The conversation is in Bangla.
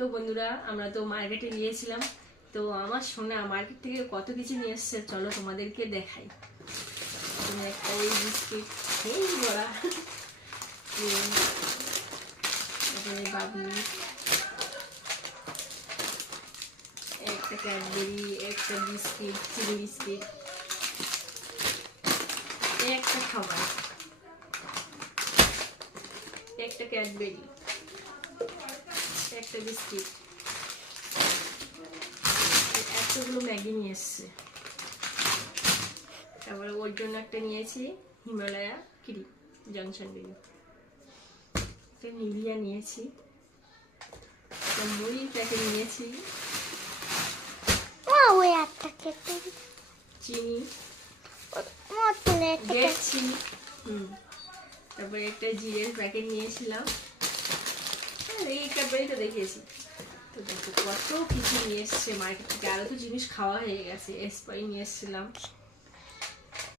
তো বন্ধুরা আমরা তো মার্কেটে গিয়েছিলাম, তো আমার সোনা মার্কেট থেকে কত কিছু নিয়ে এসছে, চলো তোমাদেরকে দেখাই। একটা ওই বিস্কিট এই বড়া, বাবলি, একটা ক্যাডবেরি, একটা বিস্কিট, চিনি বিস্কিট, একটা খাবার, একটা ক্যাডবেরি, একটা বিস্কিট, এতগুলো ম্যাগি নিয়ে এসছে। তারপরে ওর জন্য একটা নিয়েছি হিমালয়া ক্রিম জনসন বেবি, একটা নিভিয়া নিয়েছি, একটা মুড়ির প্যাকেট নিয়েছি, চিনি, গ্রেট চিনি, তারপরে একটা জিরের প্যাকেট নিয়েছিলাম, এই ক্যাডবেরিটা দেখিয়েছি। তো দেখো কত কিছু নিয়ে এসছে মার্কেট থেকে, আরো তো জিনিস খাওয়া হয়ে গেছে। এসপাই নিয়ে এসেছিলাম,